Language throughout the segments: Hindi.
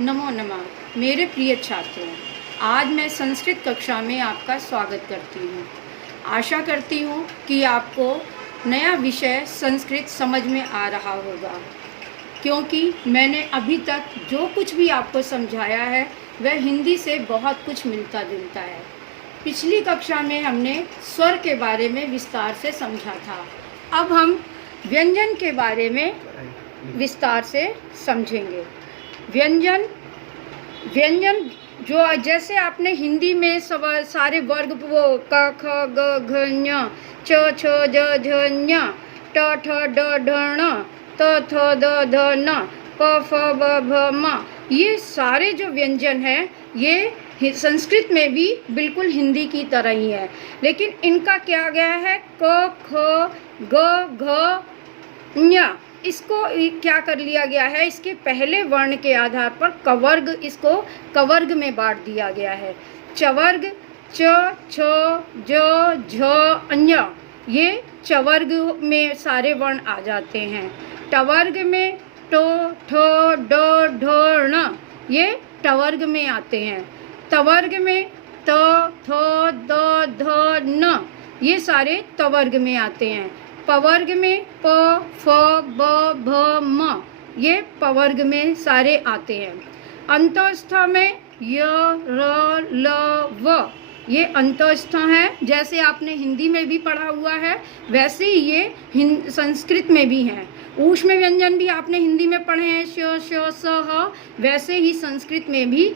नमो नमः। मेरे प्रिय छात्रों, आज मैं संस्कृत कक्षा में आपका स्वागत करती हूँ। आशा करती हूँ कि आपको नया विषय संस्कृत समझ में आ रहा होगा, क्योंकि मैंने अभी तक जो कुछ भी आपको समझाया है वह हिंदी से बहुत कुछ मिलता जुलता है। पिछली कक्षा में हमने स्वर के बारे में विस्तार से समझा था। अब हम व्यंजन के बारे में विस्तार से समझेंगे। व्यंजन जो जैसे आपने हिंदी में सारे वर्ग वो क ख ग घ ञ च छ ज झ ञ ट ठ ड ढ ण त थ द ध न प फ ब भ म, ये सारे जो व्यंजन हैं ये संस्कृत में भी बिल्कुल हिंदी की तरह ही है, लेकिन इनका क्या गया है क ख ग घ ञ, इसको क्या कर लिया गया है, इसके पहले वर्ण के आधार पर कवर्ग, इसको कवर्ग में बांट दिया गया है। चवर्ग च छ ज झ ञ, ये चवर्ग में सारे वर्ण आ जाते हैं। टवर्ग में टो ठो ड ढ ण, ये टवर्ग में आते हैं। तवर्ग में त थ द ध न, ये सारे तवर्ग में आते हैं। पवर्ग में प फ ब भ म, ये पवर्ग में सारे आते हैं। अंतस्थ में य र ल व, ये अंतस्थ हैं। जैसे आपने हिंदी में भी पढ़ा हुआ है वैसे ही ये संस्कृत में भी हैं। ऊष्म व्यंजन भी आपने हिंदी में पढ़े हैं, श श स ह, वैसे ही संस्कृत में भी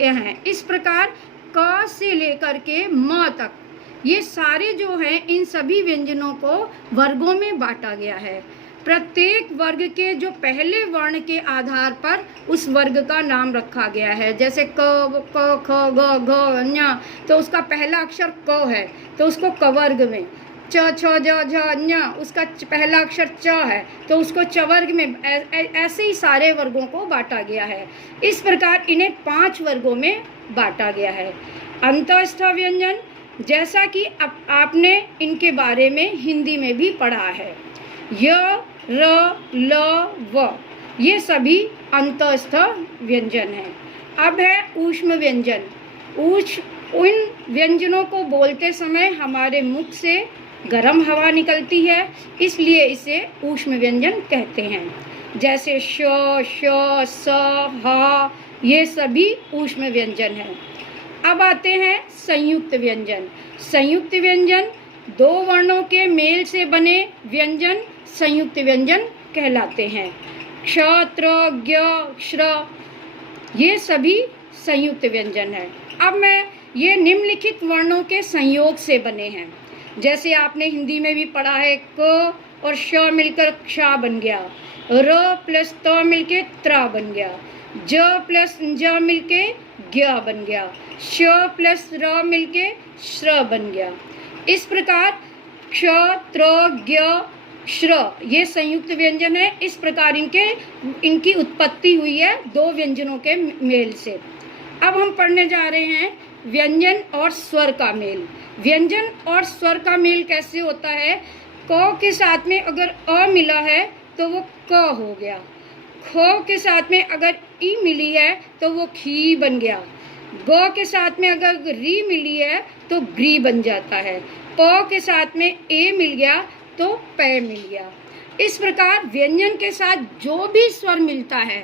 हैं। इस प्रकार क से लेकर के म तक ये सारे जो हैं, इन सभी व्यंजनों को वर्गों में बांटा गया है। प्रत्येक वर्ग के जो पहले वर्ण के आधार पर उस वर्ग का नाम रखा गया है। जैसे क ख ग घ ञ, तो उसका पहला अक्षर क है तो उसको कवर्ग में, च छ ज झ ञ, उसका पहला अक्षर च है तो उसको चवर्ग में। ऐसे ही सारे वर्गों को बांटा गया है। इस प्रकार इन्हें 5 वर्गों में बांटा गया है। अंतस्थ व्यंजन, जैसा कि आपने इनके बारे में हिंदी में भी पढ़ा है, य र ल व, ये सभी अंतस्थ व्यंजन हैं। अब है ऊष्म व्यंजन। उन व्यंजनों को बोलते समय हमारे मुख से गर्म हवा निकलती है, इसलिए इसे ऊष्म व्यंजन कहते हैं। जैसे श श स ह, ये सभी ऊष्म व्यंजन हैं। अब आते हैं संयुक्त व्यंजन। संयुक्त व्यंजन, 2 वर्णों के मेल से बने व्यंजन संयुक्त व्यंजन कहलाते हैं। क्ष त्र ज्ञ श्र, ये सभी संयुक्त व्यंजन हैं। अब मैं ये निम्नलिखित वर्णों के संयोग से बने हैं। जैसे आपने हिंदी में भी पढ़ा है, क और श मिलकर क्ष बन गया, र प्लस त मिलके त्र बन गया, ज प्लस ज मिलके ज्ञ बन गया, श प्लस र मिलके श्र बन गया। इस प्रकार क्ष त्र ज्ञ श्र, ये संयुक्त व्यंजन है। इस प्रकार इनकी उत्पत्ति हुई है 2 व्यंजनों के मेल से। अब हम पढ़ने जा रहे हैं व्यंजन और स्वर का मेल। व्यंजन और स्वर का मेल कैसे होता है? क के साथ में अगर अ मिला है तो वो क हो गया। ख के साथ में अगर ई मिली है तो वो खी बन गया। ग के साथ में अगर री मिली है तो ग्री बन जाता है। प के साथ में ए मिल गया तो पै मिल गया। इस प्रकार व्यंजन के साथ जो भी स्वर मिलता है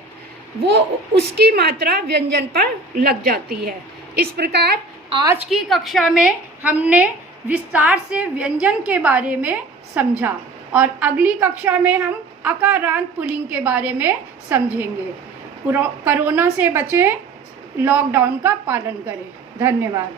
वो उसकी मात्रा व्यंजन पर लग जाती है। इस प्रकार आज की कक्षा में हमने विस्तार से व्यंजन के बारे में समझा और अगली कक्षा में हम अकारांत पुल्लिंग के बारे में समझेंगे। कोरोना से बचें, लॉकडाउन का पालन करें। धन्यवाद।